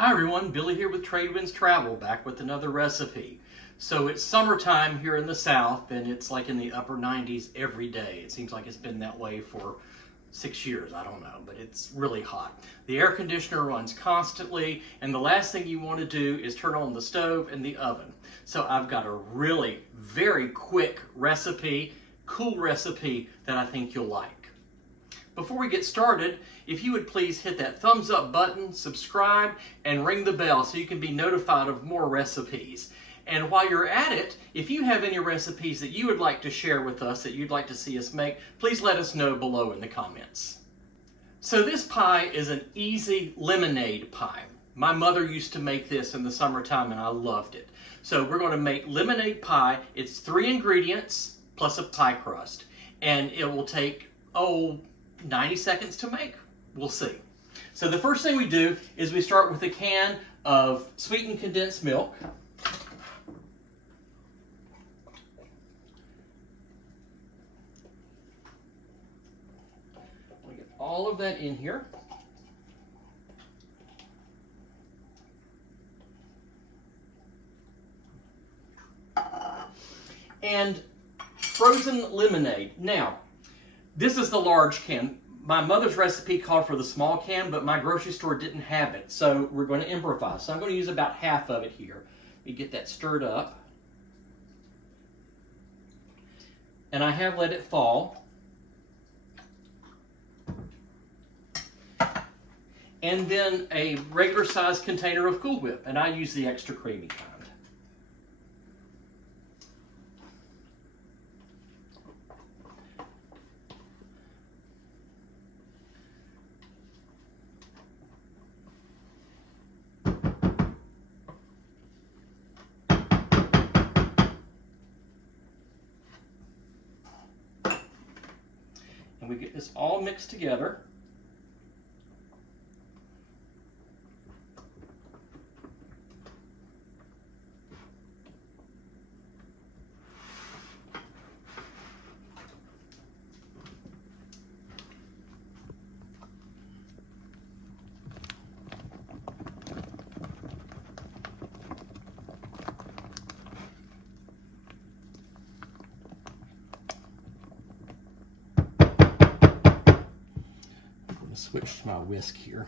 Hi everyone, Billy here with Tradewinds Travel, back with another recipe. So it's summertime here in the South, and it's like in the upper 90s every day. It seems like it's been that way for 6 years, I don't know, but it's really hot. The air conditioner runs constantly, and the last thing you want to do is turn on the stove and the oven. So I've got a really very quick recipe, cool recipe that I think you'll like. Before we get started, if you would please hit that thumbs up button, subscribe, and ring the bell so you can be notified of more recipes. And while you're at it, if you have any recipes that you would like to share with us, that you'd like to see us make, please let us know below in the comments. So this pie is an easy lemonade pie. My mother used to make this in the summertime and I loved it. So we're going to make lemonade pie. It's 3 ingredients plus a pie crust. And it will take, 90 seconds to make. We'll see. So the first thing we do is we start with a can of sweetened condensed milk. We get all of that in here. And frozen lemonade. Now, this is the large can. My mother's recipe called for the small can, but my grocery store didn't have it, so we're going to improvise. So I'm going to use about half of it here. You get that stirred up. And I have let it fall. And then a regular sized container of Cool Whip, and I use the extra creamy kind. And we get this all mixed together. Switch to my whisk here.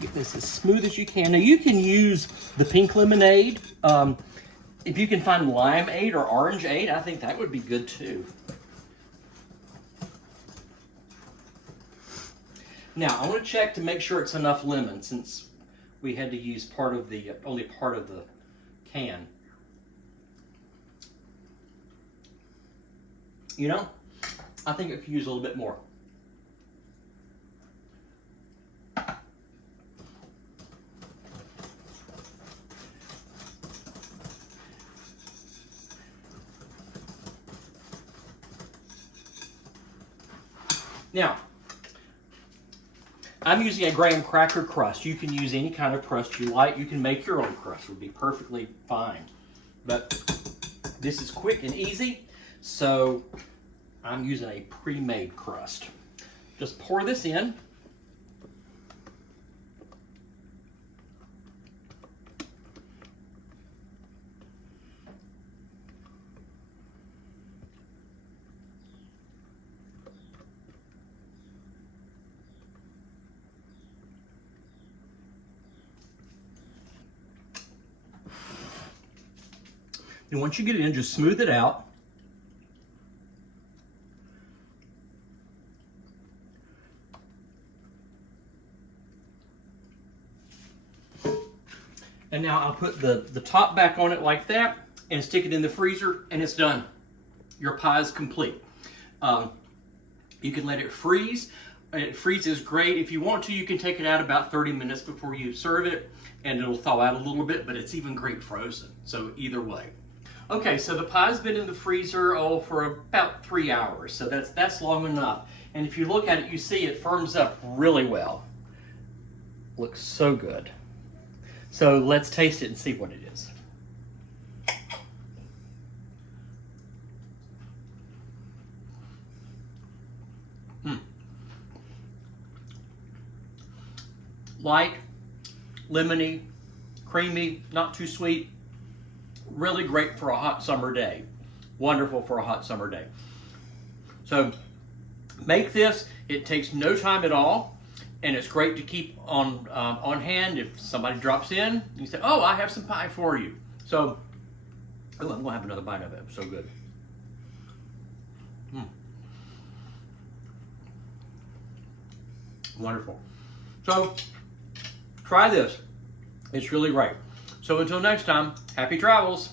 Get this as smooth as you can. Now you can use the pink lemonade. If you can find limeade or orangeade, I think that would be good too. Now I want to check to make sure it's enough lemon, since we had to use part of the only part of the can. You know, I think it could use a little bit more. Now, I'm using a graham cracker crust. You can use any kind of crust you like. You can make your own crust. It would be perfectly fine. But this is quick and easy, so I'm using a pre-made crust. Just pour this in. And once you get it in, just smooth it out. And now I'll put the top back on it like that and stick it in the freezer, and it's done. Your pie is complete. You can let it freeze. It freezes great. If you want to, you can take it out about 30 minutes before you serve it, and it'll thaw out a little bit, but it's even great frozen. So either way. Okay, so the pie's been in the freezer for about 3 hours, so that's long enough. And if you look at it, you see it firms up really well. Looks so good. So let's taste it and see what it is. Light, lemony, creamy, not too sweet. Really great for a hot summer day. Wonderful for a hot summer day. So make this. It takes no time at all, and it's great to keep on hand if somebody drops in. You say, "Oh, I have some pie for you." So, I'm gonna have another bite of it. It's so good. Wonderful. So, try this. It's really great. So until next time, happy travels.